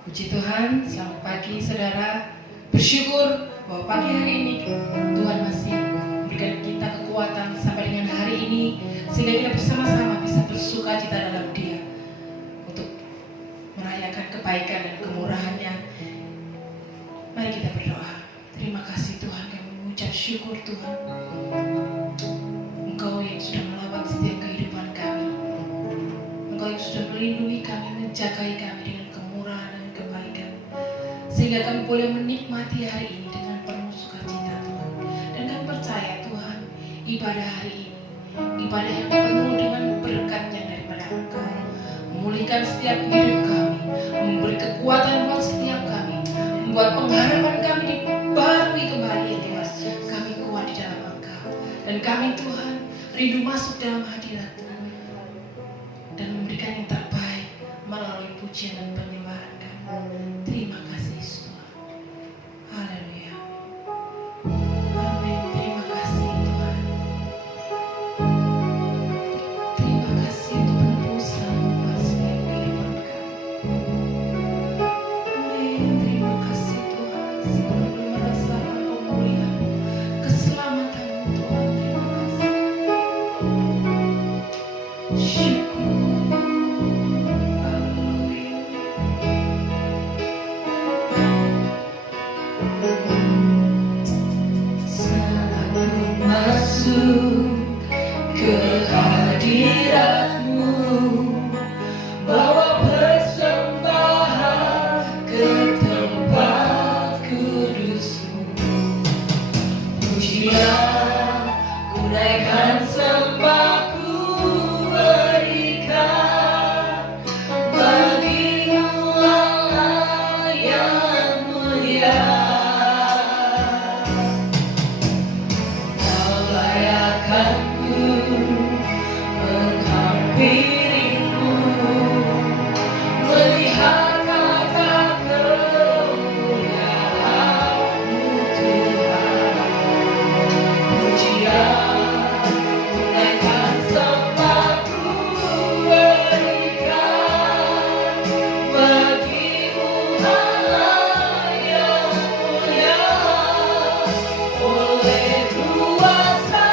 Puji Tuhan, selamat pagi saudara. Bersyukur bahwa pagi hari ini Tuhan masih memberikan kita kekuatan sampai dengan hari ini, sehingga kita bersama-sama bisa bersuka cita dalam Dia untuk merayakan kebaikan dan kemurahan-Nya. Mari kita berdoa. Terima kasih Tuhan, kami mengucap syukur Tuhan, Engkau yang sudah melawat setiap kehidupan kami, Engkau yang sudah melindungi kami, menjagai kami dengan kemurahan dan kebaikan, sehingga kami boleh menikmati hari ini dengan penuh sukacita Tuhan. Dan kami percaya Tuhan, ibadah hari ini, ibadah yang penuh dengan berkat yang daripada Engkau, memulihkan setiap hidup kami, memberi kekuatan buat setiap kami, membuat pengharapan kami dibarui kembali ya Tuhan. Kami kuat di dalam Engkau, dan kami Tuhan rindu masuk dalam hadirat dan memberikan yang terbaik melalui pujian dan penyembahan kami. Terima kasih Yesus Tuhan. Haleluya. Amin. Terima kasih Tuhan. Terima kasih untuk penebusan buat setiap kehidupan kami. Amin. Terima kasih Tuhan. Segala merasakan pemulihan, keselamatan Tuhan. Terima kasih. Syukur. Masuk ke hadirat-Mu, bawa persembahan ke tempat kudus-Mu. Pujian ku naikkan, sembah ku berikan bagi-Mu Allah yang mulia. Menghampirimu, melihat kata kemuliaan-Mu Tuhan. Pujian ku naikkan, sembah ku berikan bagi-Mu Allah yang mulia. Oleh kuasa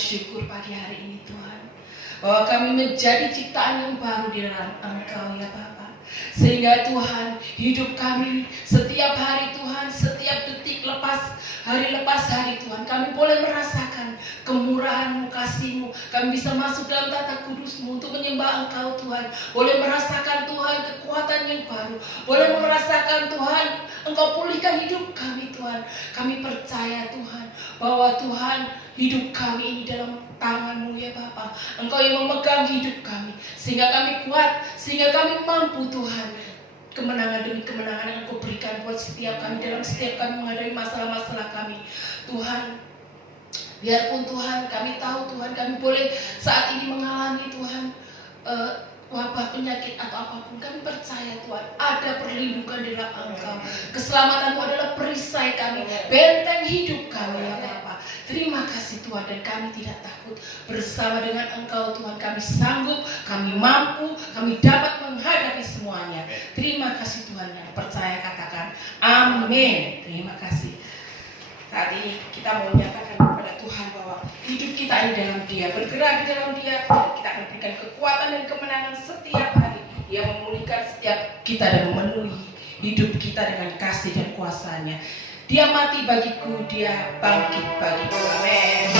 bersyukur pagi hari ini Tuhan, bahwa kami menjadi ciptaan yang baru di dalam Engkau ya Bapa. Sehingga Tuhan, hidup kami setiap hari Tuhan, setiap detik lepas hari Tuhan, kami boleh merasakan kemurahan-Mu, kasih-Mu. Kami bisa masuk dalam tata kudus-Mu untuk menyembah Engkau Tuhan. Boleh merasakan Tuhan kekuatan yang baru. Boleh merasakan Tuhan, Engkau pulihkan hidup kami Tuhan. Kami percaya Tuhan, bahwa Tuhan, hidup kami ini dalam tangan-Mu ya Bapa. Engkau yang memegang hidup kami, sehingga kami kuat, sehingga kami mampu Tuhan. Kemenangan demi kemenangan yang Engkau berikan buat setiap kami, dalam setiap kami menghadapi masalah-masalah kami Tuhan. Biarpun Tuhan, kami tahu Tuhan, kami boleh saat ini mengalami Tuhan wabah, penyakit atau apapun, kami percaya Tuhan, ada perlindungan di dalam Engkau. Keselamatan-Mu adalah perisai kami, benteng hidup kami ya Bapa. Terima kasih Tuhan, dan kami tidak takut. Bersama dengan Engkau Tuhan, kami sanggup, kami mampu, kami dapat menghadapi semuanya. Terima kasih Tuhan, yang percaya katakan amin. Terima kasih. Saat ini kita mau menyatakan kepada Tuhan bahwa hidup kita ini dalam Dia, bergerak di dalam Dia, kita akan berikan kekuatan dan kemenangan setiap hari. Dia memulihkan setiap kita dan memenuhi hidup kita dengan kasih dan kuasa-Nya. Dia mati bagiku, Dia bangkit bagiku. Amin.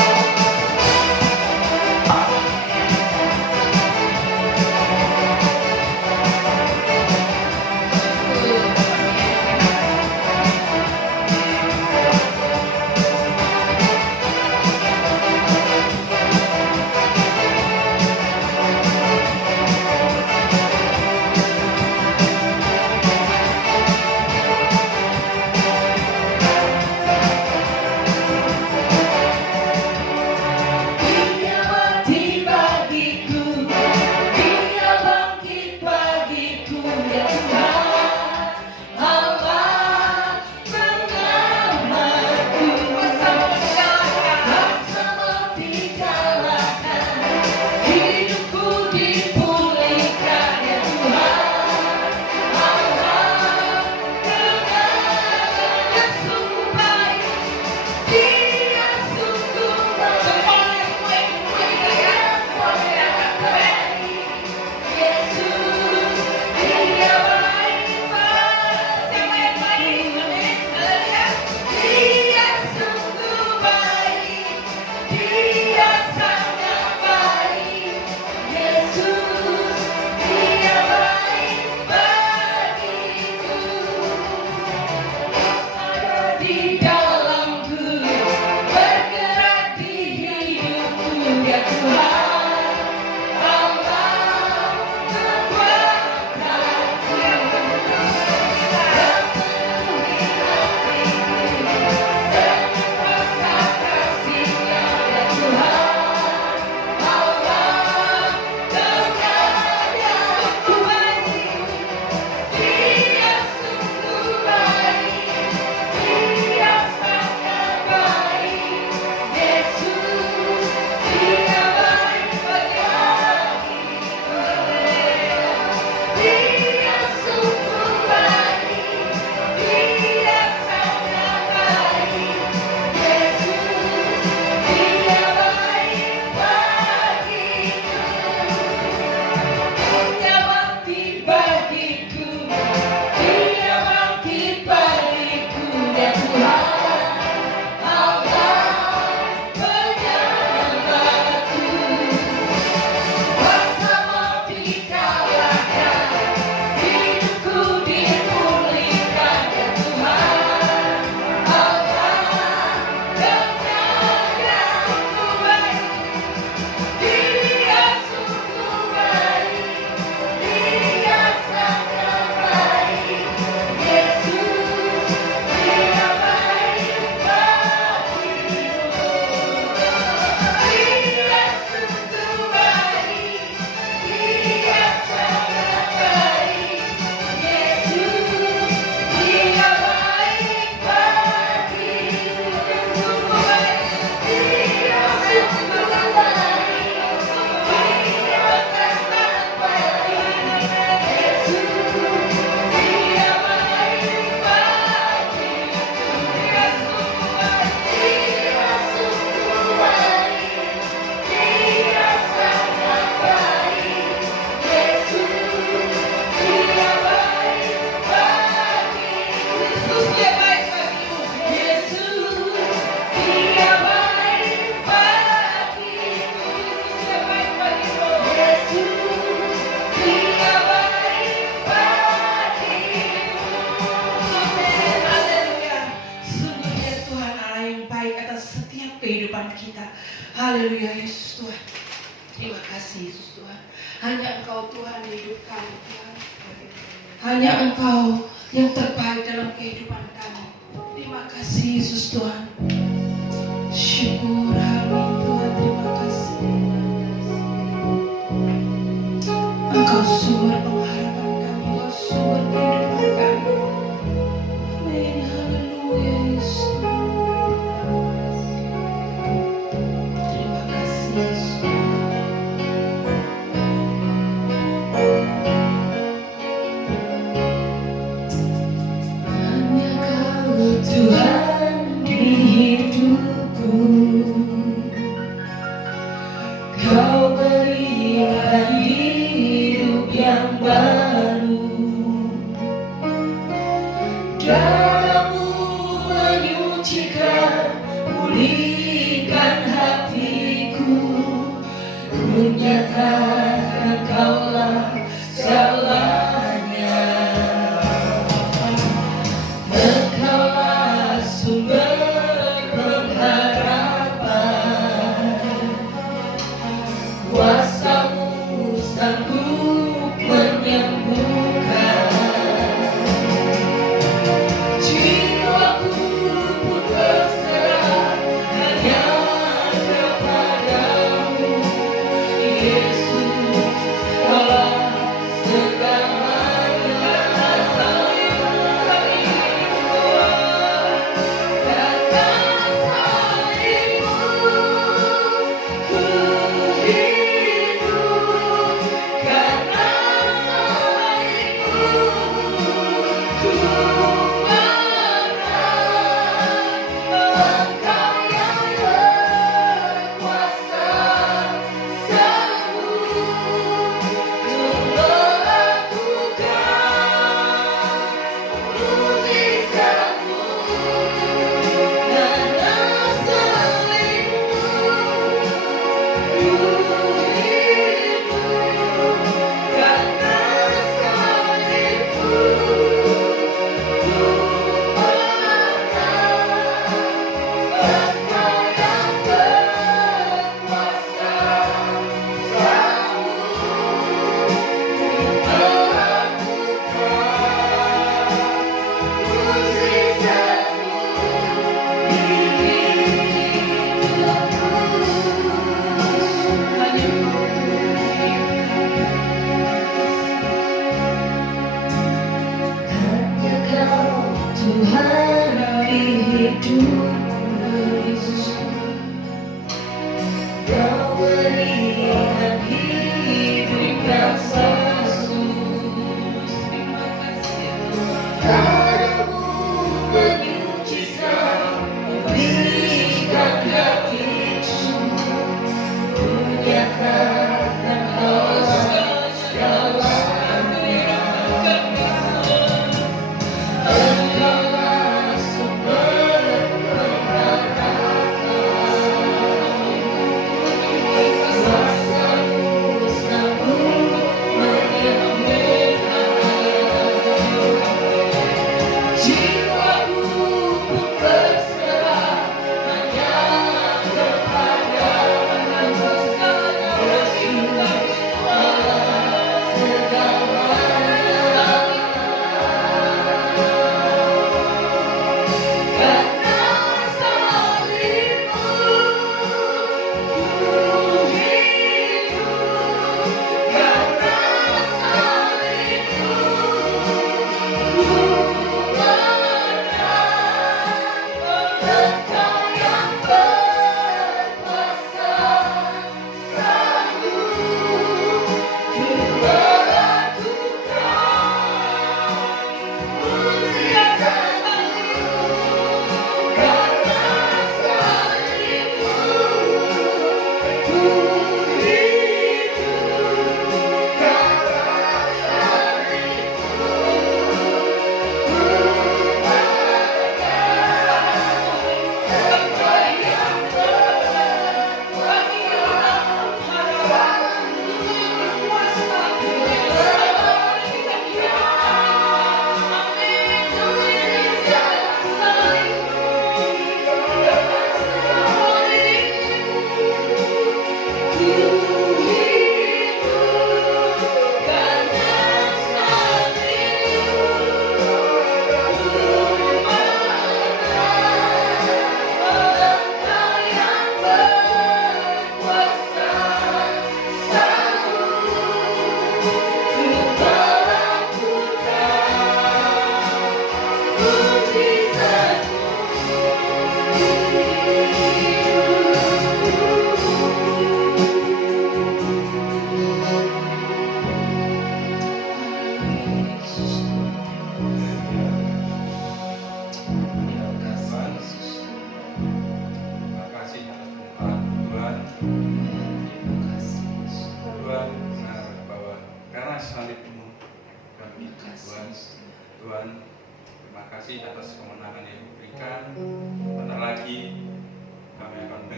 terbaik atas setiap kehidupan kita. Haleluya Yesus Tuhan. Terima kasih Yesus Tuhan. Hanya Engkau Tuhan di hidup kami Tuhan. Hanya Engkau yang terbaik dalam kehidupan kami. Terima kasih Yesus Tuhan. Syukur amin Tuhan, terima kasih. Engkau sumber pengharapan kami, Engkau sumber kehidupan kami. Amin, haleluya Yesus Tuhan. Terima kasih Yesus. Hanya Kau Tuhan di hidupku. Kau berikan hidup yang baru. Darah-Mu menyucikan, pulihkan hatiku. Ku nyatakan Kaulah segalanya. Engkaulah sumber pengharapan. Kuasa-Mu sanggup menyembuhkan. Jiwaku pun berserah hanya kepada-Mu, Yesus.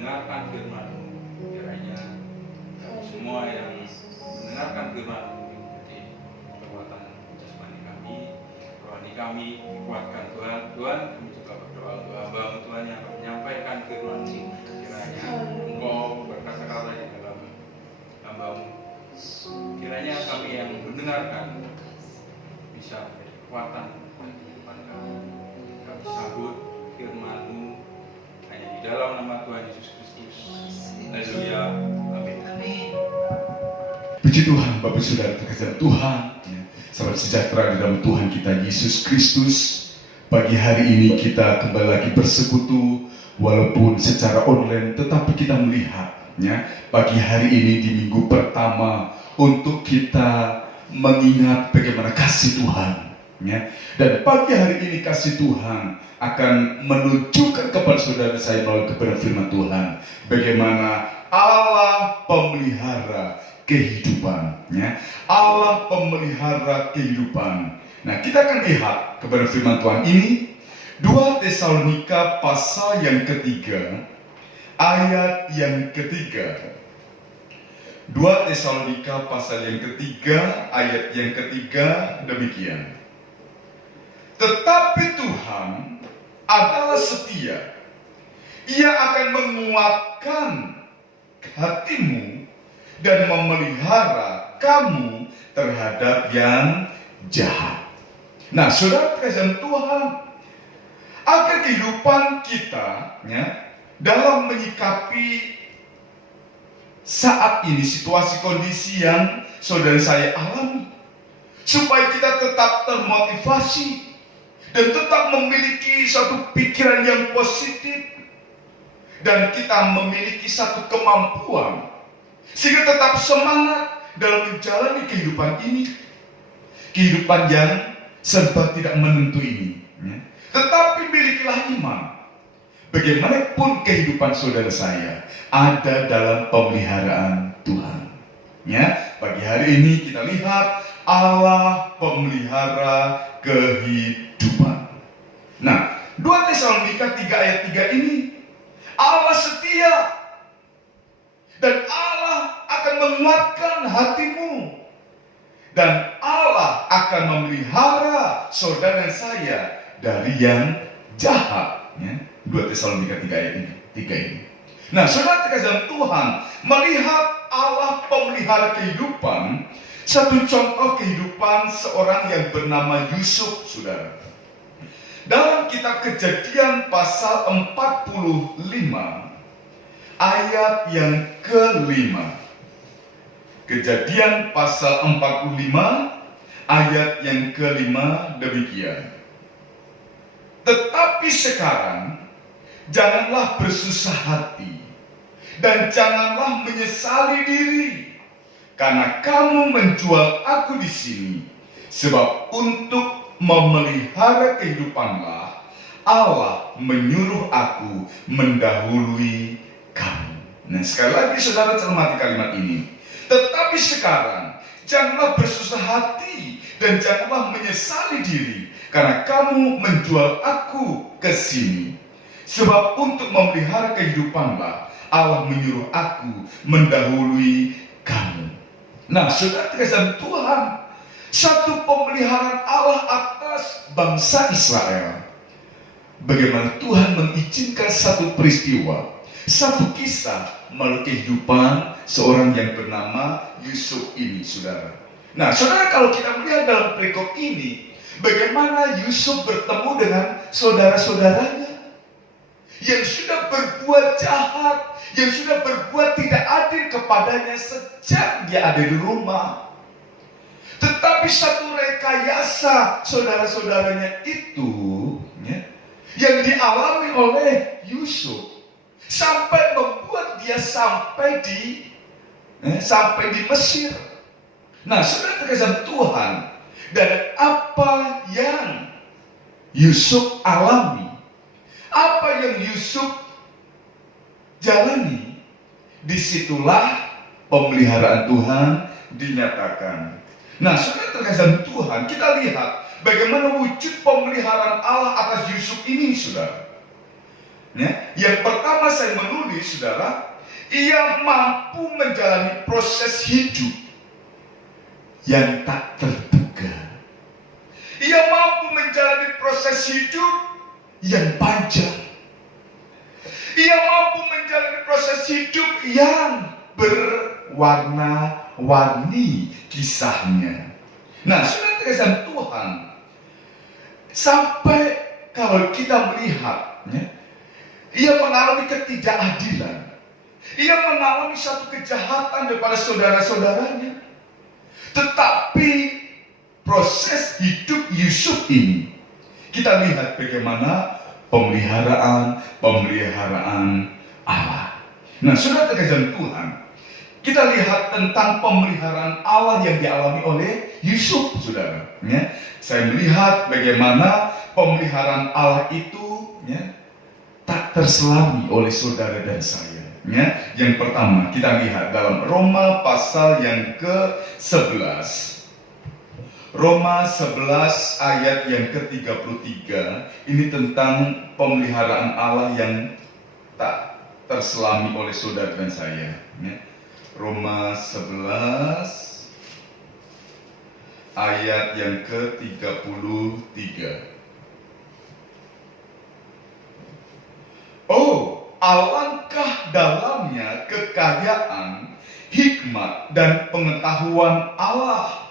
mendengarkan firman-Mu. Kiranya kami semua yang mendengarkan firman-Mu mengikuti kekuatan jasmani kami, rohani kami dikuatkan Tuhan. Tuhan, kami juga berdoa untuk hamba-Mu Tuhan yang akan menyampaikan firman-Mu. Kiranya Engkau berkata-kata di dalam hamba-Mu. Kiranya kami yang mendengarkan bisa menjadi kekuatan bagi kehidupan kami. Kami sambut firman-Mu hanya di dalam nama Tuhan Yesus Kristus. Haleluya. Amin. Amin. Puji Tuhan, Bapak Saudara terkasih Tuhan, ya. Salam sejahtera di dalam Tuhan kita Yesus Kristus. Pagi hari ini kita kembali lagi bersekutu, walaupun secara online, tetapi kita melihat, ya, pagi hari ini di minggu pertama untuk kita mengingat bagaimana kasih Tuhan, ya. Dan pagi hari ini kasih Tuhan akan menunjukkan kepada saudara saya melalui kebenaran firman Tuhan bagaimana Allah pemelihara kehidupan, ya. Allah pemelihara kehidupan. Nah, kita akan lihat kebenaran firman Tuhan ini 2 Tesalonika pasal yang ketiga, ayat yang ketiga. 2 Tesalonika pasal yang ketiga, ayat yang ketiga demikian. Tetapi Tuhan adalah setia. Ia akan menguatkan hatimu dan memelihara kamu terhadap yang jahat. Nah, saudara terkasih Tuhan, agar kehidupan kita, ya, dalam menyikapi saat ini situasi kondisi yang saudara saya alami, supaya kita tetap termotivasi dan tetap memiliki satu pikiran yang positif, dan kita memiliki satu kemampuan sehingga tetap semangat dalam menjalani kehidupan ini, kehidupan yang serba tidak menentu ini, ya. Tetapi milikilah iman. Bagaimanapun kehidupan saudara saya ada dalam pemeliharaan Tuhan, ya. Pagi hari ini kita lihat Allah pemelihara kehidupan. Nah, 2 Tesalonika 3 ayat 3 ini, Allah setia dan Allah akan menguatkan hatimu dan Allah akan memelihara saudara saya dari yang jahat, ya. 2 Tesalonika 3 ayat 3 ini. Nah, saudara terkasih Tuhan, melihat Allah pemelihara kehidupan, satu contoh kehidupan seorang yang bernama Yusuf, saudara. Dalam kitab Kejadian pasal 45 ayat yang kelima. Kejadian pasal 45 ayat yang kelima demikian. Tetapi sekarang janganlah bersusah hati dan janganlah menyesali diri, karena kamu menjual aku di sini, sebab untuk memelihara kehidupanlah Allah menyuruh aku mendahului kamu. Nah, sekali lagi saudara cermati kalimat ini. Tetapi sekarang janganlah bersusah hati dan janganlah menyesali diri, karena kamu menjual aku ke sini, sebab untuk memelihara kehidupanlah Allah menyuruh aku mendahului kamu. Nah, saudara terkasih Tuhan, satu pemeliharaan Allah atas bangsa Israel. Bagaimana Tuhan mengizinkan satu peristiwa, satu kisah melalui kehidupan seorang yang bernama Yusuf ini, saudara. Nah, saudara, kalau kita melihat dalam perikop ini, bagaimana Yusuf bertemu dengan saudara-saudaranya yang sudah berbuat jahat, yang sudah berbuat tidak adil kepadanya sejak dia ada di rumah. Tetapi satu rekayasa saudara-saudaranya itu, ya, yang dialami oleh Yusuf sampai membuat dia sampai di Mesir. Nah, saudara terkasih Tuhan, dan apa yang Yusuf alami, apa yang Yusuf jalani, disitulah pemeliharaan Tuhan dinyatakan. Nah, saudara terkasih Tuhan, kita lihat bagaimana wujud pemeliharaan Allah atas Yusuf ini, saudara. Ya, yang pertama saya menulis, saudara, ia mampu menjalani proses hidup yang tak terduga. Ia mampu menjalani proses hidup yang panjang. Ia mampu menjalani proses hidup yang berwarna-warni kisahnya. Nah, saudara terkesan Tuhan, sampai kalau kita melihat, ya, ia mengalami ketidakadilan. Ia mengalami satu kejahatan daripada saudara-saudaranya. Tetapi proses hidup Yusuf ini, kita lihat bagaimana pemeliharaan Allah. Nah, saudara terkesan Tuhan, kita lihat tentang pemeliharaan Allah yang dialami oleh Yusuf, saudara. Ya, saya melihat bagaimana pemeliharaan Allah itu, ya, tak terselami oleh saudara dan saya. Ya, yang pertama kita lihat dalam Roma pasal yang ke-11. Roma 11 ayat yang ke-33 ini tentang pemeliharaan Allah yang tak terselami oleh saudara dan saya. Ya. Roma 11 ayat yang ke-33. Oh, alangkah dalamnya kekayaan, hikmat, dan pengetahuan Allah.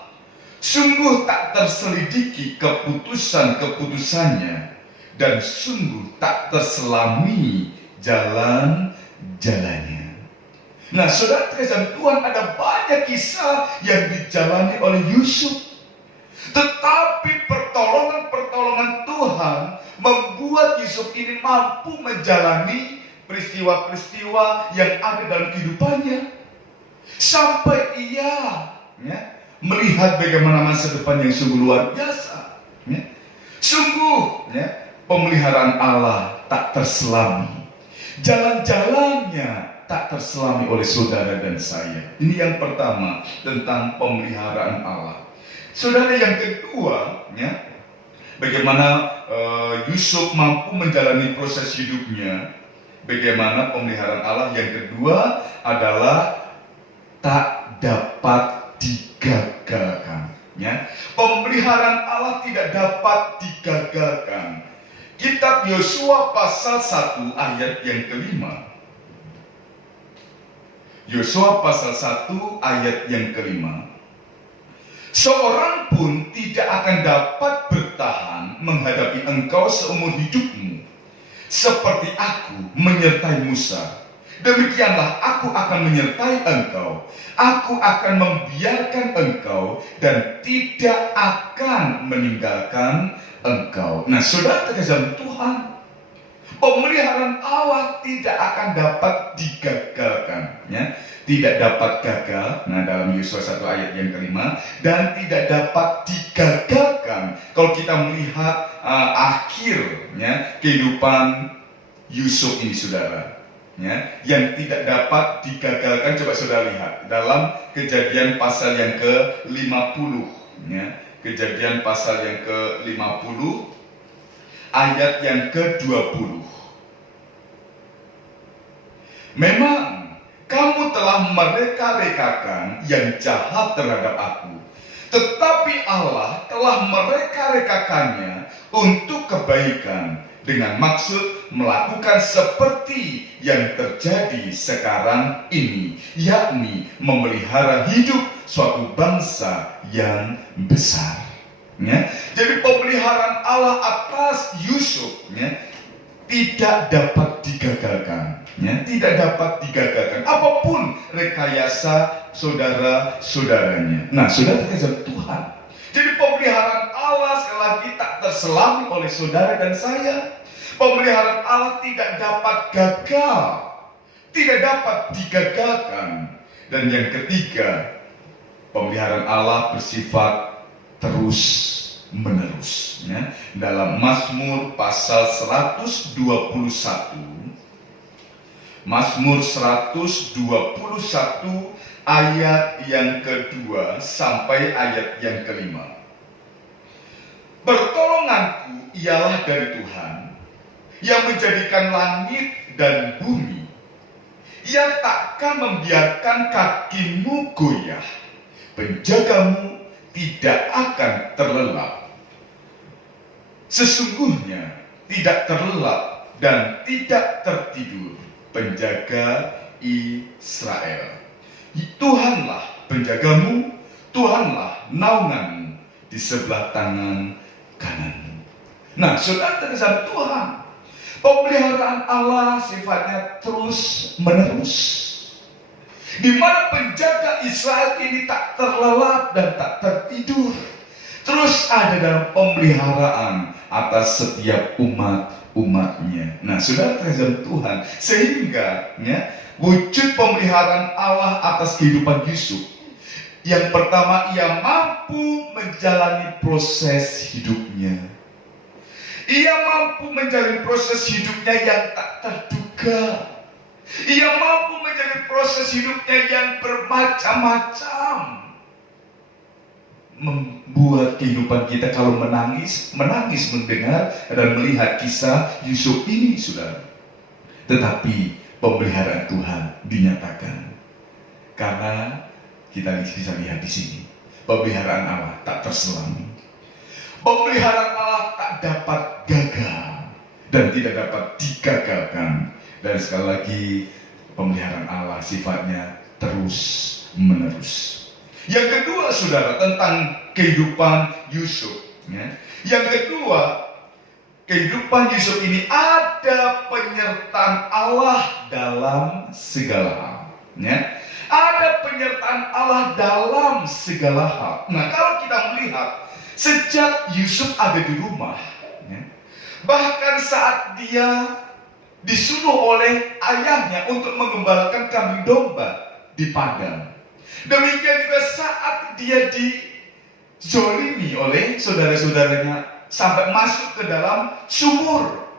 Sungguh tak terselidiki keputusan-keputusannya, dan sungguh tak terselami jalan-jalannya. Nah, saudara terkesan Tuhan, ada banyak kisah yang dijalani oleh Yusuf. Tetapi pertolongan Tuhan membuat Yusuf ini mampu menjalani peristiwa-peristiwa yang ada dalam kehidupannya. Sampai ia, ya, melihat bagaimana masa depan yang sungguh luar biasa. Ya. Sungguh, ya, pemeliharaan Allah tak terselami. Jalan-jalannya tak terselami oleh saudara dan saya. Ini yang pertama tentang pemeliharaan Allah. Saudara, yang kedua, ya, bagaimana Yusuf mampu menjalani proses hidupnya. Bagaimana pemeliharaan Allah yang kedua adalah tak dapat digagalkan. Ya. Pemeliharaan Allah tidak dapat digagalkan. Kitab Yosua pasal 1 ayat yang kelima. Yosua pasal 1 ayat yang kelima. Seorang pun tidak akan dapat bertahan menghadapi engkau seumur hidupmu. Seperti aku menyertai Musa, demikianlah aku akan menyertai engkau. Aku akan membiarkan engkau dan tidak akan meninggalkan engkau. Nah, saudara terkesan Tuhan, pemeliharaan Allah tidak akan dapat digagalkan, ya. Tidak dapat gagal. Nah, dalam Yosua 1 ayat yang kelima, dan tidak dapat digagalkan. Kalau kita melihat akhirnya kehidupan Yusuf ini, saudara, ya, yang tidak dapat digagalkan, coba saudara lihat dalam Kejadian pasal yang ke-50, ya. Kejadian pasal yang ke-50 ayat yang ke-20. Memang kamu telah mereka-rekakan yang jahat terhadap aku, tetapi Allah telah mereka-rekakannya untuk kebaikan, dengan maksud melakukan seperti yang terjadi sekarang ini, yakni memelihara hidup suatu bangsa yang besar. Ya. Jadi pemeliharaan Allah atas Yusuf, ya, tidak dapat digagalkan, ya, tidak dapat digagalkan apapun rekayasa saudara-saudaranya. Nah, saudara terkesan Tuhan. Jadi pemeliharaan Allah sekali lagi tak terselami oleh saudara dan saya. Pemeliharaan Allah tidak dapat gagal, tidak dapat digagalkan. Dan yang ketiga, pemeliharaan Allah bersifat terus menerus, ya. Dalam Mazmur pasal 121, Mazmur 121 ayat yang kedua sampai ayat yang kelima. Pertolonganku ialah dari Tuhan, yang menjadikan langit dan bumi, yang takkan membiarkan kakimu goyah, penjagamu tidak akan terlelap. Sesungguhnya tidak terlelap dan tidak tertidur penjaga Israel. Tuhanlah penjagamu, Tuhanlah naunganmu di sebelah tangan kanan. Nah, saudara terkesan Tuhan, pemeliharaan Allah sifatnya terus menerus, di mana penjaga Israel ini tak terlelap dan tak tertidur, terus ada dalam pemeliharaan atas setiap umatnya. Nah, saudara terkesan Tuhan, sehingga wujud pemeliharaan Allah atas kehidupan Yusuf. Yang pertama, ia mampu menjalani proses hidupnya. Ia mampu menjalani proses hidupnya yang tak terduga. Ia mampu menjalani proses hidupnya yang bermacam-macam. Membuat kehidupan kita kalau menangis mendengar dan melihat kisah Yusuf ini, saudara. Tetapi pemeliharaan Tuhan dinyatakan. Karena kita bisa lihat di sini, pemeliharaan Allah tak terselang. Pemeliharaan Allah tak dapat gagal dan tidak dapat digagalkan. Dan sekali lagi, pemeliharaan Allah sifatnya terus menerus. Yang kedua, saudara, tentang kehidupan Yusuf. Yang kedua, kehidupan Yusuf ini ada penyertaan Allah dalam segala hal. Ada penyertaan Allah dalam segala hal. Nah, kalau kita melihat sejak Yusuf ada di rumah, bahkan saat dia disuruh oleh ayahnya untuk mengembalakan kambing domba di padang, demikian juga saat dia dizolimi oleh saudara-saudaranya sampai masuk ke dalam sumur.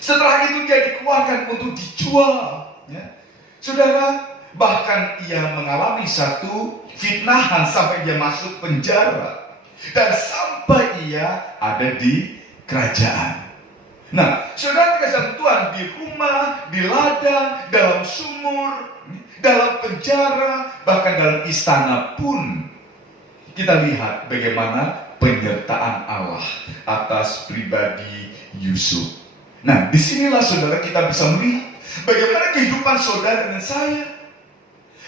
Setelah itu dia dikeluarkan untuk dijual. Saudara, bahkan ia mengalami satu fitnahan sampai dia masuk penjara dan sampai ia ada di kerajaan. Nah, saudara terkesan Tuhan, di rumah, di ladang, dalam sumur, dalam penjara, bahkan dalam istana pun kita lihat bagaimana penyertaan Allah atas pribadi Yusuf. Nah, disinilah saudara kita bisa melihat bagaimana kehidupan saudara dan saya,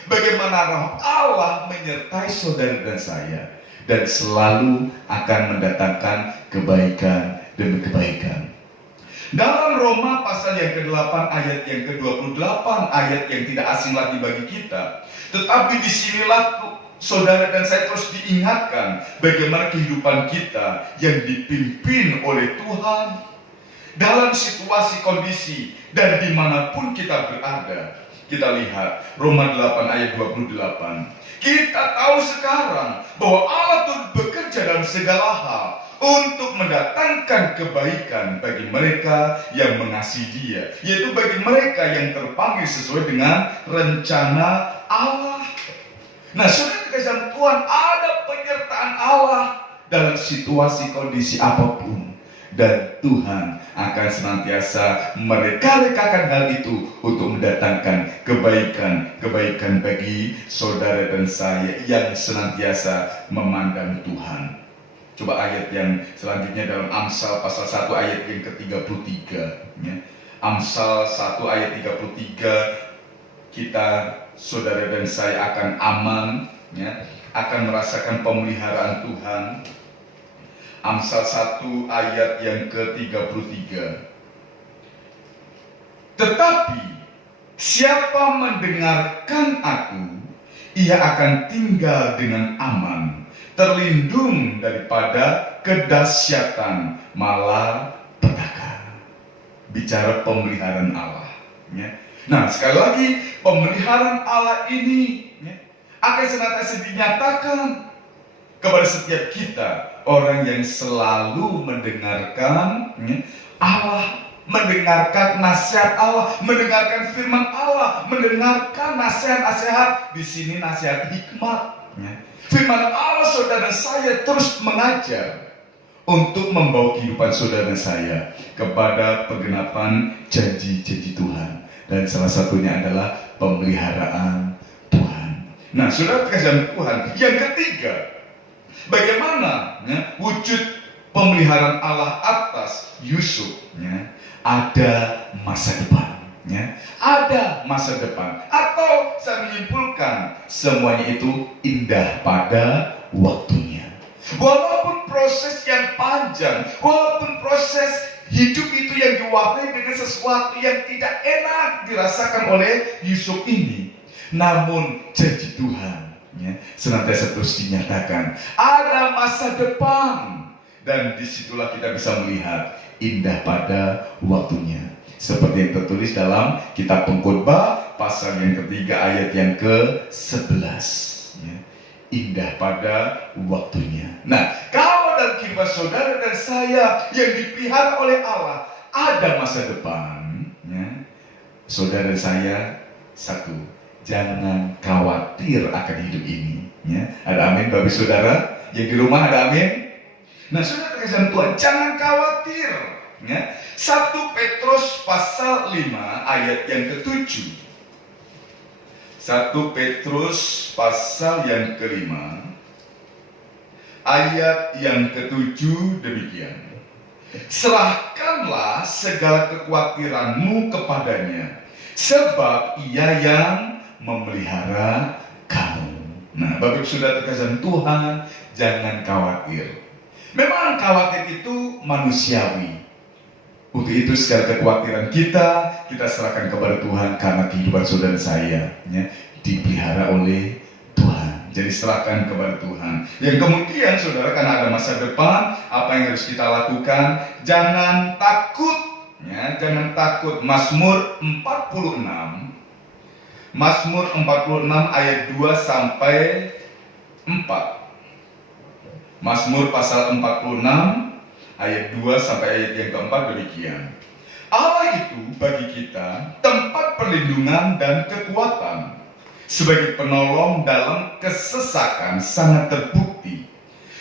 bagaimana roh Allah menyertai saudara dan saya, dan selalu akan mendatangkan kebaikan demi kebaikan. Dalam Roma pasal yang ke-8 ayat yang ke-28, ayat yang tidak asing lagi bagi kita. Tetapi disinilah saudara dan saya terus diingatkan bagaimana kehidupan kita yang dipimpin oleh Tuhan dalam situasi kondisi dan dimanapun kita berada. Kita lihat Roma 8 ayat 28. Kita tahu sekarang bahwa Allah turut bekerja dalam segala hal untuk mendatangkan kebaikan bagi mereka yang mengasihi Dia, yaitu bagi mereka yang terpanggil sesuai dengan rencana Allah. Nah, saudara dikasih Tuhan, ada penyertaan Allah dalam situasi kondisi apapun, dan Tuhan akan senantiasa mereka-rekakan hal itu untuk mendatangkan kebaikan bagi saudara dan saya yang senantiasa memandang Tuhan. Coba ayat yang selanjutnya dalam Amsal pasal 1 ayat yang ke-33. Amsal 1 ayat 33, kita, saudara dan saya akan aman, akan merasakan pemeliharaan Tuhan. Amsal 1 ayat yang ke-33. Tetapi siapa mendengarkan aku, ia akan tinggal dengan aman, terlindung daripada kedahsyatan malapetaka. Bicara pemeliharaan Allah. Nah, sekali lagi, pemeliharaan Allah ini akan senantiasa dinyatakan kepada setiap kita, orang yang selalu mendengarkan Allah, mendengarkan nasihat Allah, mendengarkan firman Allah, mendengarkan nasihat-nasihat, di sini nasihat hikmat. Firman Allah, saudara saya, terus mengajar untuk membawa kehidupan saudara dan saya kepada penggenapan janji-janji Tuhan. Dan salah satunya adalah pemeliharaan Tuhan. Nah, saudara terkasih Tuhan, yang ketiga, bagaimana wujud pemeliharaan Allah atas Yusuf? Ada masa depan. Ada masa depan, atau saya menyimpulkan semuanya itu indah pada waktunya. Walaupun proses yang panjang, walaupun proses hidup itu yang diwarnai dengan sesuatu yang tidak enak dirasakan oleh Yusuf ini, namun janji Tuhan senantiasa terus dinyatakan. Ada masa depan, dan disitulah kita bisa melihat indah pada waktunya. Seperti yang tertulis dalam kitab Pengkhotbah pasal yang ketiga ayat yang ke-11. Indah pada waktunya. Nah, kalau dalam kehidupan saudara dan saya yang dipelihara oleh Allah ada masa depan, saudara dan saya, satu, jangan khawatir akan hidup ini. Ada amin Bapak Saudara? Yang di rumah ada amin? Nah, saudara terkasih Tuhan, jangan khawatir. 1 Petrus pasal 5 ayat yang ke-7. 1 Petrus pasal yang ke-5 ayat yang ke-7 demikian. Serahkanlah segala kekhawatiranmu kepadanya, sebab ia yang memelihara kamu. Nah, Bapak Saudara terkasih Tuhan, jangan khawatir. Memang khawatir itu manusiawi. Untuk itu segala kekhawatiran kita serahkan kepada Tuhan, karena kehidupan saudara saya dipelihara oleh Tuhan. Jadi serahkan kepada Tuhan. Yang kemudian saudara, karena ada masa depan, apa yang harus kita lakukan? Jangan takut, jangan takut. Mazmur 46, Mazmur 46 ayat 2 sampai 4. Mazmur pasal 46 ayat 2 sampai ayat yang keempat demikian. Allah itu bagi kita tempat perlindungan dan kekuatan, sebagai penolong dalam kesesakan sangat terbukti.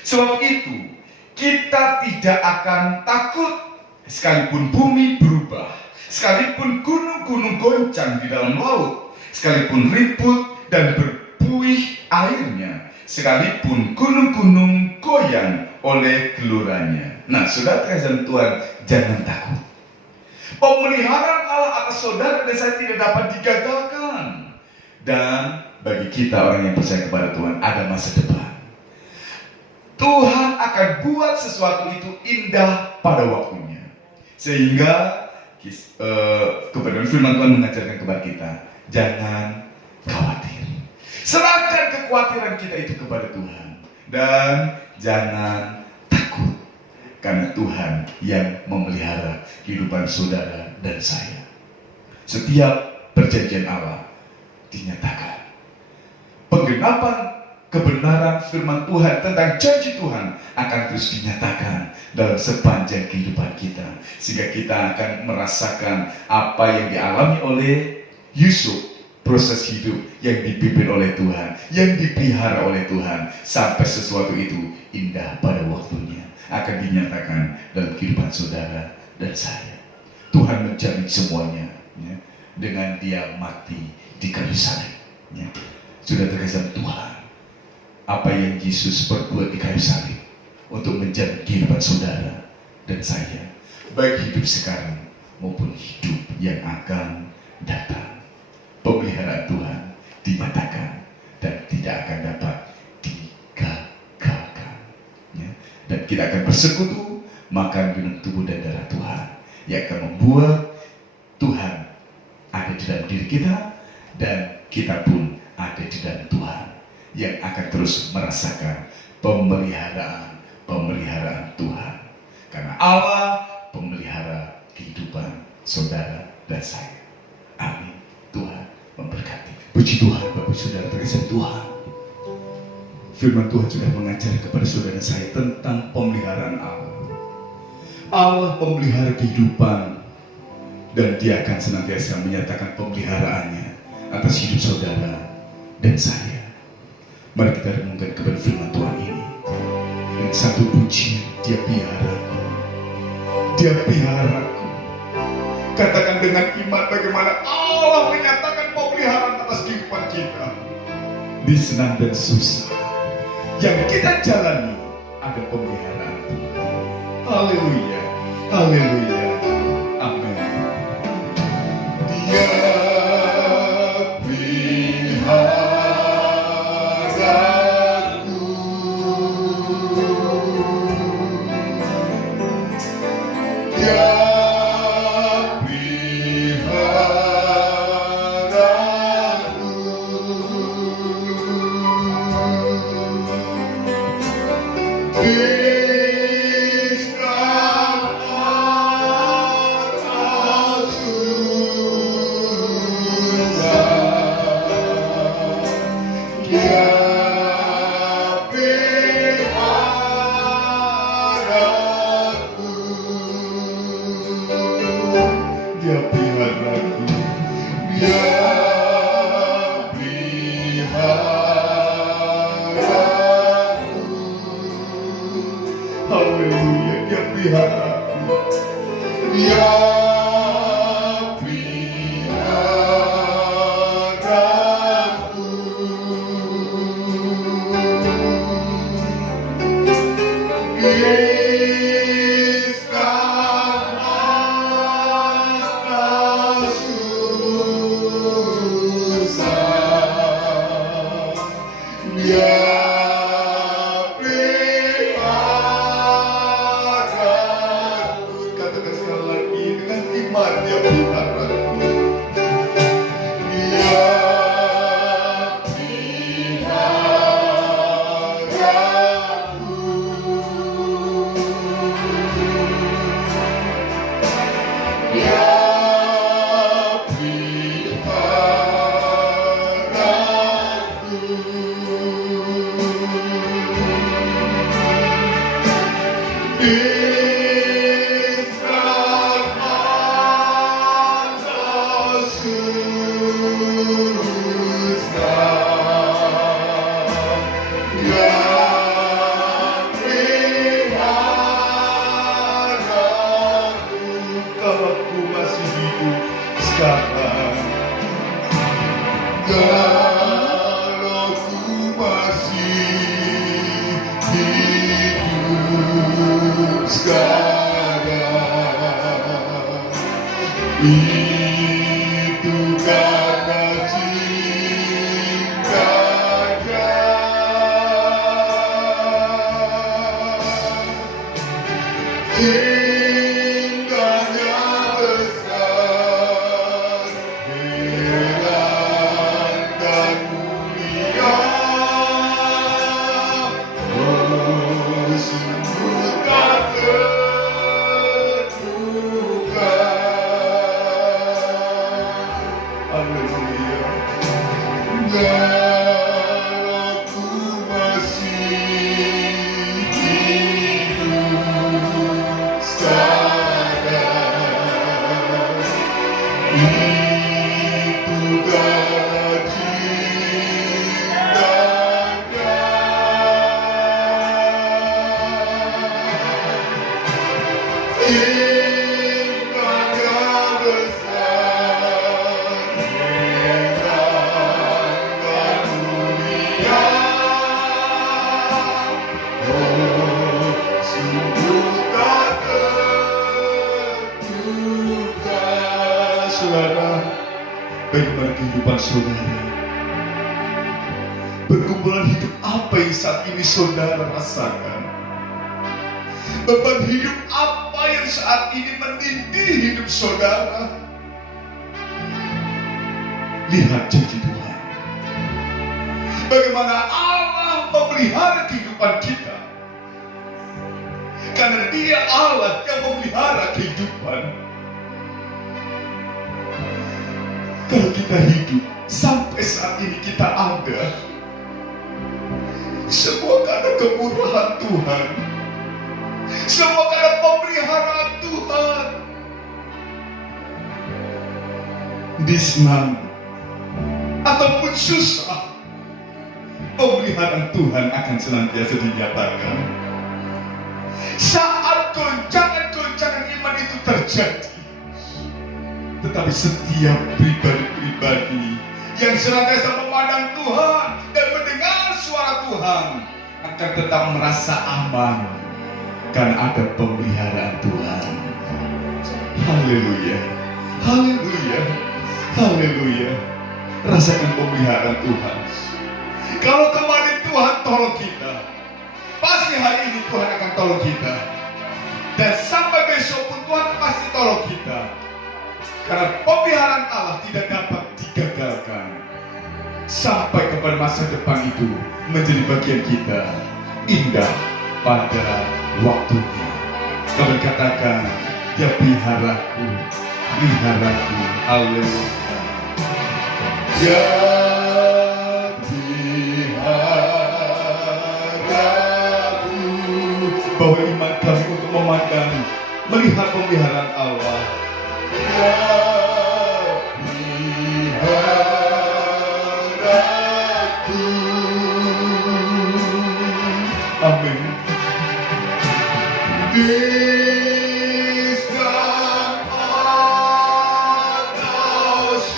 Sebab itu kita tidak akan takut, sekalipun bumi berubah, sekalipun gunung-gunung goncang di dalam laut, sekalipun ribut dan berbuih airnya, sekalipun gunung-gunung goyang oleh geloranya. Nah, saudara terkasih Tuhan, jangan takut. Pemeliharaan Allah atas saudara dan saya tidak dapat digagalkan. Dan bagi kita orang yang percaya kepada Tuhan, ada masa depan. Tuhan akan buat sesuatu itu indah pada waktunya. Sehingga kebenaran firman Tuhan mengajarkan kepada kita, jangan khawatir. Serahkan kekhawatiran kita itu kepada Tuhan. Dan jangan takut, karena Tuhan yang memelihara kehidupan saudara dan saya. Setiap perjanjian Allah dinyatakan. Penggenapan kebenaran firman Tuhan tentang janji Tuhan akan terus dinyatakan dalam sepanjang kehidupan kita. Sehingga kita akan merasakan apa yang dialami oleh Yusuf. Proses hidup yang dipimpin oleh Tuhan, yang dipelihara oleh Tuhan, sampai sesuatu itu indah pada waktunya akan dinyatakan dalam kehidupan saudara dan saya. Tuhan menjamin semuanya dengan dia mati di kayu salib. Sudah terkesan Tuhan, apa yang Yesus perbuat di kayu salib untuk menjamin kehidupan saudara dan saya, baik hidup sekarang maupun hidup yang akan datang. Pemeliharaan Tuhan dinyatakan dan tidak akan dapat digagalkan. Dan kita akan bersekutu makan minum tubuh dan darah Tuhan, yang akan membuat Tuhan ada di dalam diri kita, dan kita pun ada di dalam Tuhan, yang akan terus merasakan pemeliharaan Tuhan. Karena Allah pemelihara kehidupan saudara dan saya. Amin. Tuhan memberkati. Puji Tuhan, Bapak Saudara terkasih Tuhan. Firman Tuhan sudah mengajar kepada saudara dan saya tentang pemeliharaan Allah. Allah pemelihara kehidupan, dan dia akan senantiasa menyatakan pemeliharaannya atas hidup saudara dan saya. Mari kita renungkan kepada firman Tuhan ini. Dan satu pujian, dia peliharaku. Dia peliharaku. Katakan dengan iman bagaimana Allah menyatakan pemeliharaan atas kehidupan kita. Di senang dan susah yang kita jalani ada pemeliharaan Tuhan. Haleluya, haleluya, amin. Dia peliharaku. Dia haleluya, dia peliharaku. Dia peliharaku. Katakan sekali lagi dengan iman, dia peliharaku. Dia peliharaku. Dia kalau ku masih hidup sekarang, kalau ku masih hidup sekarang, itu karena cintanya. Cintanya besar, heran dan mulia. Oh, sungguh tak terduga. Haleluya. Kalau ku masih hidup sekarang, itu karena cintanya. Cintanya besar, heran dan mulia. Oh, sungguh tak terduga. Saudara, bagaimana kehidupan saudara? Pergumulan hidup apa yang saat ini saudara rasakan? Beban hidup apa yang saat ini menindih hidup saudara? Lihat janji Tuhan. Bagaimana Allah memelihara kehidupan kita. Karena Dia Allah yang memelihara kehidupan. Kalau kita hidup sampai saat ini kita ada, semua karena kemurahan Tuhan, semua karena pemeliharaan Tuhan. Di senang ataupun susah, pemeliharaan Tuhan akan senantiasa dinyatakan. Saat goncangan-goncangan iman itu terjadi, tetapi setiap pribadi-pribadi yang senantiasa memandang Tuhan dan mendengar suara Tuhan akan tetap merasa aman karena ada pemeliharaan Tuhan. Haleluya, haleluya, haleluya. Rasakan pemeliharaan Tuhan. Kalau kemarin Tuhan tolong kita, pasti hari ini Tuhan akan tolong kita. Dan sampai besok pun Tuhan pasti tolong kita. Karena pemeliharaan Allah tidak dapat digagalkan. Sampai kepada masa depan itu menjadi bagian kita. Indah pada waktunya. Kami katakan, ya peliharaku, peliharaku. Haleluya. Ya peliharaku. Bahwa iman kami untuk memandang, melihat pemeliharaan Allah. Ya peliharaku. Amin. Di saat kau susah,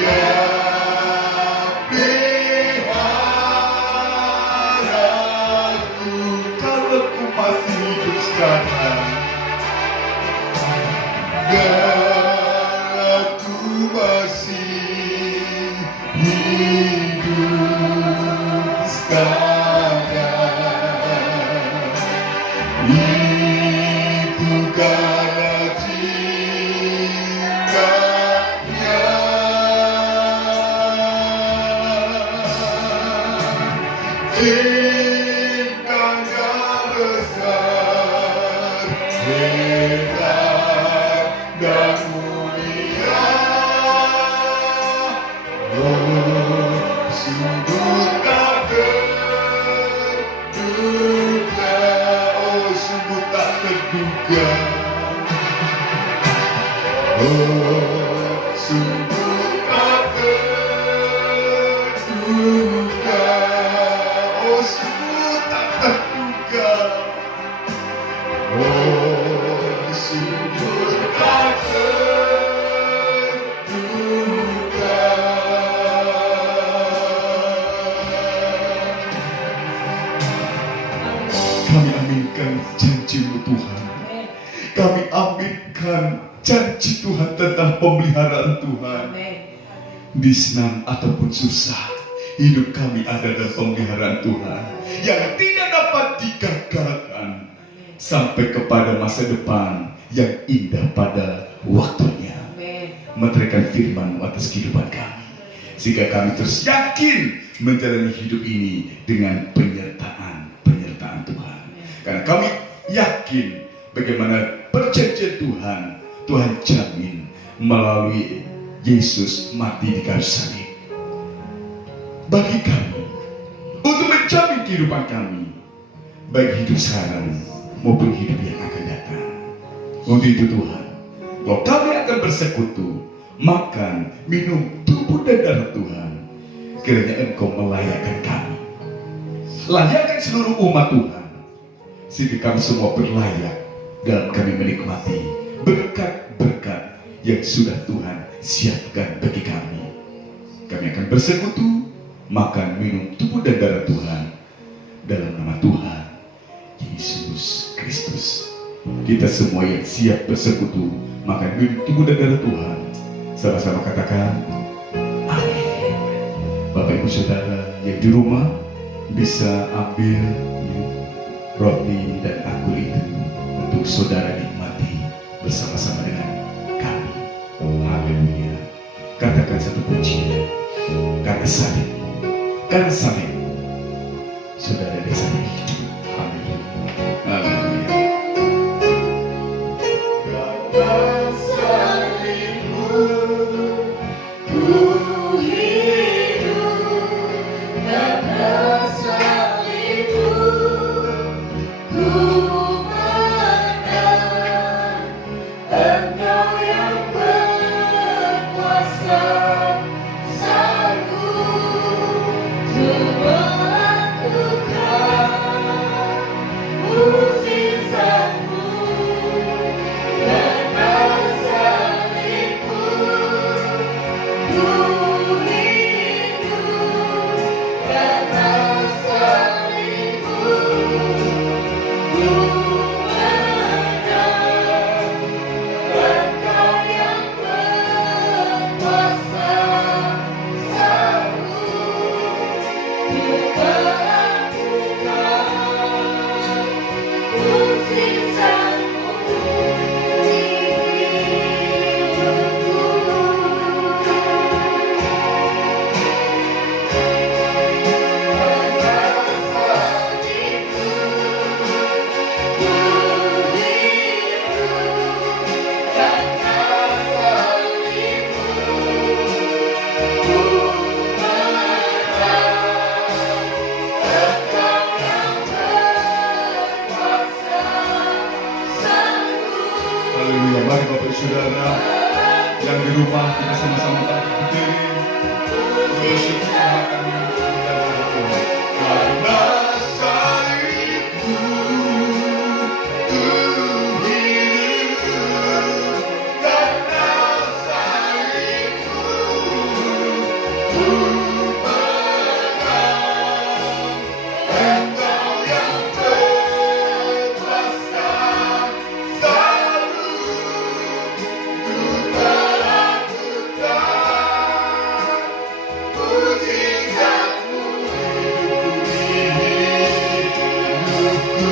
ya peliharaku. Kalau ku masih hidup sekarang, kalau ku masih hidup sekarang, itu karena cintanya. Cintanya besar, hebat dan mulia. Oh, sungguh tak terduga. Oh, sungguh tak terduga. Oh, sungguh tak terduga. Oh, sungguh tak terduga. Oh, sungguh tak terduga. Kami aminkan janji-Mu Tuhan. Kami aminkan janji Tuhan tentang pemeliharaan Tuhan. Di senang ataupun susah, hidup kami ada dalam pemeliharaan Tuhan yang tidak dapat digagalkan sampai kepada masa depan yang indah pada waktunya. Meteraikan firman-Mu atas kehidupan kami, sehingga kami terus yakin menjalani hidup ini dengan penyertaan Tuhan. Karena kami yakin bagaimana perjanjian Tuhan jamin melalui Yesus mati di kayu salib bagi kami untuk menjamin kehidupan kami, baik hidup sekarang maupun hidup yang akan datang. Untuk itu Tuhan, kalau kami akan bersekutu, makan, minum tubuh dan darah Tuhan, kiranya Engkau melayakkan kami, layakkan seluruh umat Tuhan, sehingga kami semua berlayak dalam kami menikmati berkat-berkat yang sudah Tuhan siapkan bagi kami. Kami akan bersekutu, makan, minum tubuh dan darah Tuhan dalam nama Tuhan Yesus Kristus. Kita semua yang siap bersekutu, makan, minum tubuh dan darah Tuhan, sama-sama katakan amin. Bapak Ibu Saudara yang di rumah bisa ambil roti dan anggur itu untuk saudara nikmati bersama-sama dengan kami. Haleluya. Katakan satu pujian. Karena salib saudara desa hidup. Haleluya. Haleluya. Karena salibmu ku hidup, karena salibmu ku menang. Engkau yang berkuasa, sanggup Haleluya. Mari Bapak Saudara yang di rumah kita sama-sama berdiri bersyukur akan karena salibmu hidup, karena salibmu Engkau yang berkuasa selalu ku melakukan mujizat-Mu di hidupku.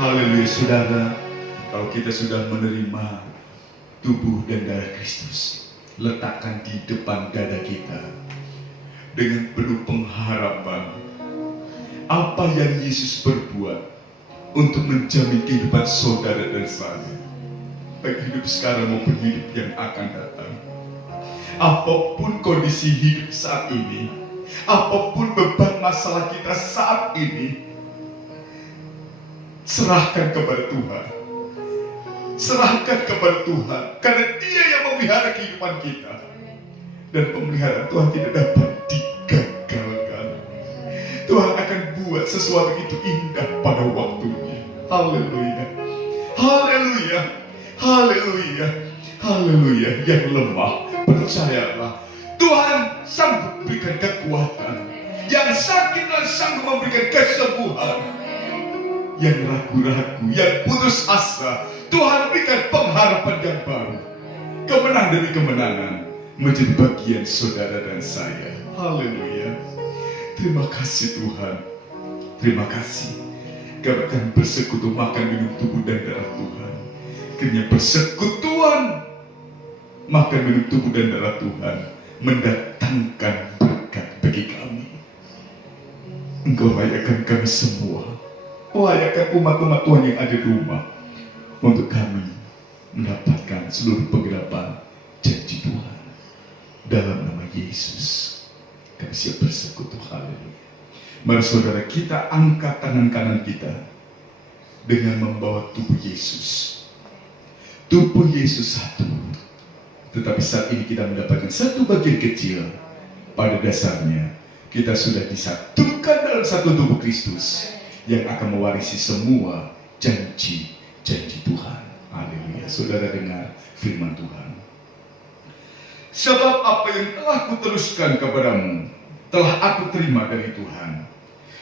Haleluya saudara, kalau kita sudah menerima tubuh dan darah Kristus, letakkan di depan dada kita dengan penuh pengharapan apa yang Yesus berbuat untuk menjamin kehidupan saudara dan saya, baik hidup sekarang maupun hidup yang akan datang. Apapun kondisi hidup saat ini, apapun beban masalah kita saat ini, serahkan kepada Tuhan. Serahkan kepada Tuhan, karena Dia yang memelihara kehidupan kita. Dan pemeliharaan Tuhan tidak dapat digagalkan. Tuhan akan buat sesuatu itu indah pada waktunya. Haleluya. Haleluya. Haleluya. Haleluya. Yang lemah, percayalah, Tuhan sanggup memberikan kekuatan. Yang sakit dan sanggup memberikan kesembuhan. Yang ragu-ragu, yang putus asa, Tuhan berikan pengharapan yang baru. Kemenangan demi kemenangan menjadi bagian saudara dan saya. Haleluya. Terima kasih Tuhan. Terima kasih. Kami akan bersekutu makan minum tubuh dan darah Tuhan. Kiranya persekutuan makan minum tubuh dan darah Tuhan mendatangkan berkat bagi kami. Engkau layakkan kami semua, layakkan umat-umat Tuhan yang ada di rumah, untuk kami mendapatkan seluruh penggerapan janji Tuhan. Dalam nama Yesus kami siap bersekutu. Haleluya. Mari saudara, kita angkat tangan kanan kita dengan membawa tubuh Yesus. Tubuh Yesus satu, tetapi saat ini kita mendapatkan satu bagian kecil. Pada dasarnya kita sudah disatukan dalam satu tubuh Kristus yang akan mewarisi semua janji Tuhan. Haleluya. Saudara dengar firman Tuhan. Sebab apa yang telah kuteruskan kepadamu telah aku terima dari Tuhan,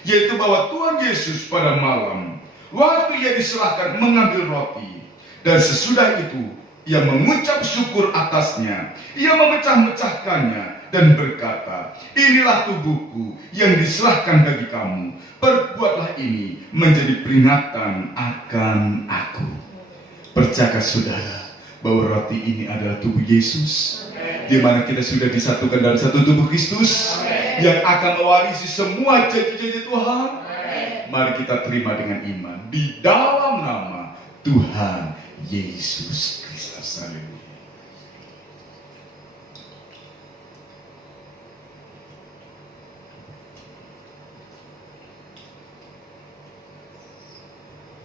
yaitu bahwa Tuhan Yesus pada malam waktu Ia diserahkan mengambil roti, dan sesudah itu Ia mengucap syukur atasnya, Ia memecah-mecahkannya dan berkata, inilah tubuhku yang diserahkan bagi kamu. Perbuatlah ini menjadi peringatan akan aku. Percaya saudara bahwa roti ini adalah tubuh Yesus, di mana kita sudah disatukan dalam satu tubuh Kristus yang akan mewarisi semua janji-janji Tuhan. Mari kita terima dengan iman di dalam nama Tuhan Yesus Kristus. Haleluya.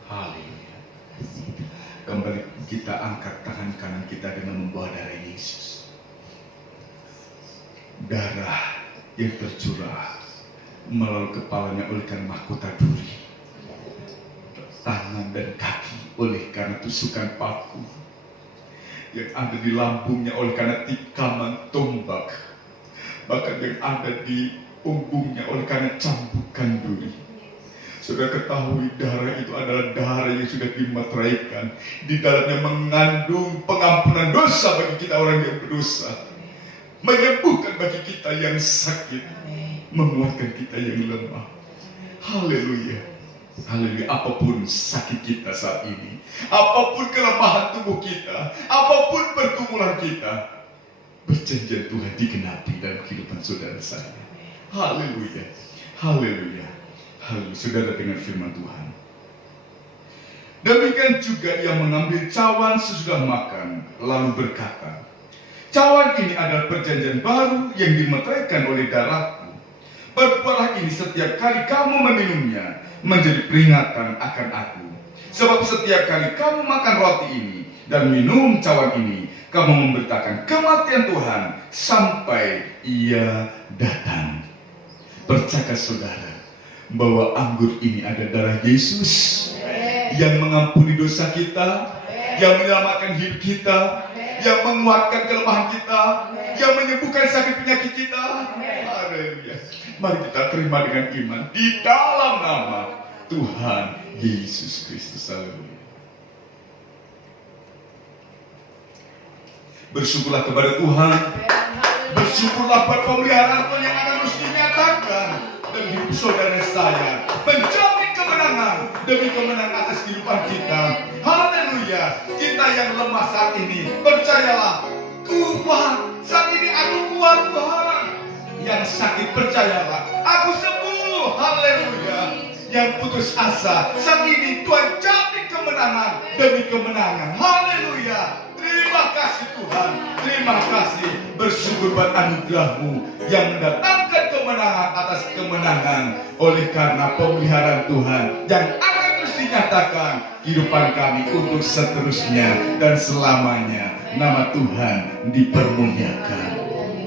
Haleluya. Kembali kita angkat tangan kanan kita dengan membawa darah Yesus. Darah yang tercurah melalui kepalanya oleh karena mahkota duri, tangan dan kaki oleh karena tusukan paku, yang ada di lambungnya oleh karena tikaman tombak, bahkan yang ada di punggungnya oleh karena cambukan duri. Saudara ketahui darah itu adalah darah yang sudah dimateraikan. Di dalamnya mengandung pengampunan dosa bagi kita orang yang berdosa, menyembuhkan bagi kita yang sakit, menguatkan kita yang lemah. Haleluya. Haleluya. Apapun sakit kita saat ini, apapun kelemahan tubuh kita, apapun pergumulan kita, perjanjian Tuhan digenapi dalam kehidupan saudara saya. Haleluya. Haleluya. Haleluya. Saudara dengan firman Tuhan. Demikian juga Ia mengambil cawan sesudah makan, lalu berkata, cawan ini adalah perjanjian baru yang dimeteraikan oleh darahku. Berbuatlah ini setiap kali kamu meminumnya, menjadi peringatan akan aku. Sebab setiap kali kamu makan roti ini dan minum cawan ini, kamu memberitakan kematian Tuhan sampai Ia datang. Percaya saudara bahwa anggur ini ada darah Yesus yang mengampuni dosa kita, yang menyelamatkan hidup kita, yang menguatkan kelemahan kita, yang menyembuhkan sakit penyakit kita. Haleluya. Mari kita terima dengan iman di dalam nama Tuhan Yesus Kristus. Haleluya. Bersyukurlah kepada Tuhan. Bersyukurlah buat pemeliharaan Tuhan yang akan terus dinyatakan dalam hidup saudara saya, menjamin kemenangan demi kemenangan atas kehidupan kita. Haleluya. Kita yang lemah saat ini, percayalah, kuat. Saat ini aku kuat, Tuhan. Yang sakit, percayalah, aku sembuh. Haleluya. Yang putus asa, saat ini Tuhan jamin kemenangan demi kemenangan. Haleluya. Terima kasih Tuhan, terima kasih. Bersyukur buat anugerah-Mu yang mendatangkan kemenangan atas kemenangan. Oleh karena pemeliharaan Tuhan yang akan terus dinyatakan kehidupan kami untuk seterusnya dan selamanya. Nama Tuhan dipermuliakan.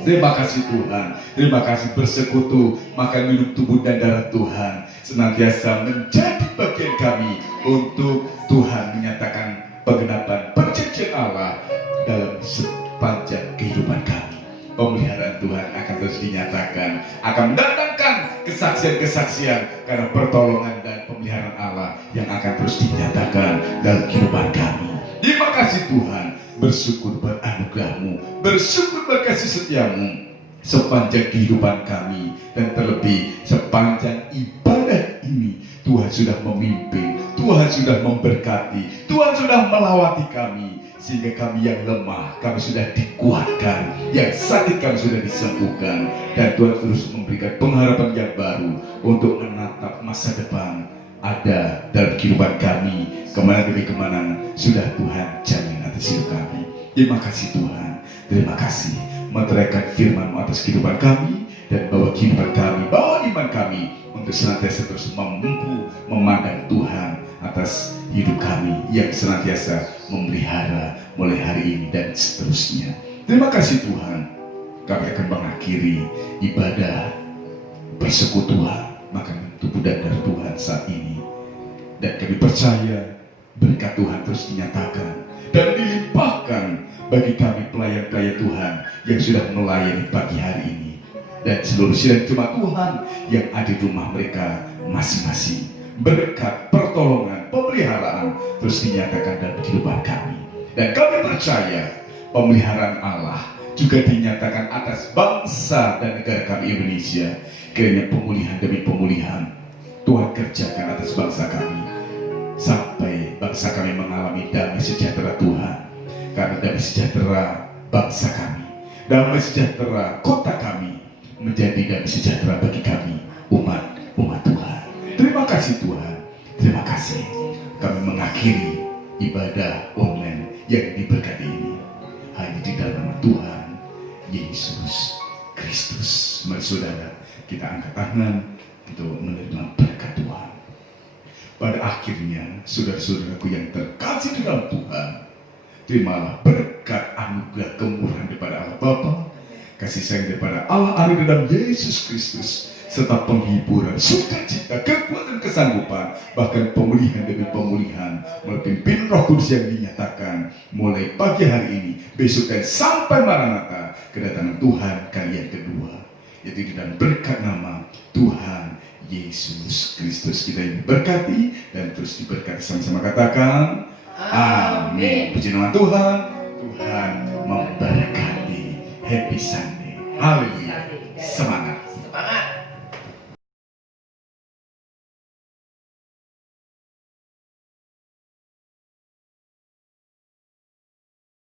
Terima kasih Tuhan, terima kasih bersekutu makan minum tubuh dan darah Tuhan senantiasa menjadi bagian kami untuk Tuhan menyatakan penggenapan perjanjian Allah dalam sepanjang kehidupan kami. Pemeliharaan Tuhan akan terus dinyatakan, akan mendatangkan kesaksian-kesaksian karena pertolongan dan pemeliharaan Allah yang akan terus dinyatakan dalam kehidupan kami. Terima kasih Tuhan, bersyukur buat anugerah-Mu, bersyukur buat kasih setia-Mu sepanjang kehidupan kami, dan terlebih sepanjang ibadah ini. Tuhan sudah memimpin, Tuhan sudah memberkati, Tuhan sudah melawati kami, sehingga kami yang lemah, kami sudah dikuatkan, yang sakit kami sudah disembuhkan, dan Tuhan terus memberikan pengharapan yang baru untuk menatap masa depan ada dalam kehidupan kami. Kemenangan demi kemenangan sudah Tuhan jamin atas hidup kami. Terima kasih Tuhan, terima kasih meteraikan firman-Mu atas kehidupan kami, dan bawa kehidupan kami, bawa iman kami untuk senantiasa terus mampu memandang Tuhan atas hidup kami yang senantiasa memelihara mulai hari ini dan seterusnya. Terima kasih Tuhan. Kami akan mengakhiri ibadah persekutuan makan tubuh dan darah Tuhan saat ini, dan kami percaya berkat Tuhan terus dinyatakan dan dilimpahkan bagi kami pelayan-pelayan Tuhan yang sudah melayani pagi hari ini, dan seluruh sidang jemaat Tuhan yang ada di rumah mereka masing-masing. Berkat, pertolongan, pemeliharaan terus dinyatakan dalam kehidupan kami, dan kami percaya pemeliharaan Allah juga dinyatakan atas bangsa dan negara kami Indonesia. Kiranya pemulihan demi pemulihan Tuhan kerjakan atas bangsa kami, sampai bangsa kami mengalami damai sejahtera Tuhan. Karena damai sejahtera bangsa kami, damai sejahtera kota kami, menjadi damai sejahtera bagi kami umat Tuhan. Terima kasih Tuhan, terima kasih. Kami mengakhiri ibadah online yang diberkati ini hanya di dalam nama Tuhan Yesus Kristus. Mari saudara, kita angkat tangan untuk menerima berkat Tuhan. Pada akhirnya, saudara-saudaraku yang terkasih di dalam Tuhan, terimalah berkat anugerah kemurahan daripada Allah Bapa, kasih sayang daripada Allah Anak dalam Yesus Kristus, serta penghiburan, sukacita, kekuatan, kesanggupan, bahkan pemulihan demi pemulihan melalui pimpinan Roh Kudus yang dinyatakan mulai pagi hari ini, besok, dan sampai Maranatha, kedatangan Tuhan kali yang kedua. Yaitu di dalam berkat nama Tuhan Yesus Kristus kita ini berkati dan terus diberkati. Sama-sama katakan amin. Puji nama Tuhan. Tuhan memberkati. Happy Sunday. Haleluya. Semangat.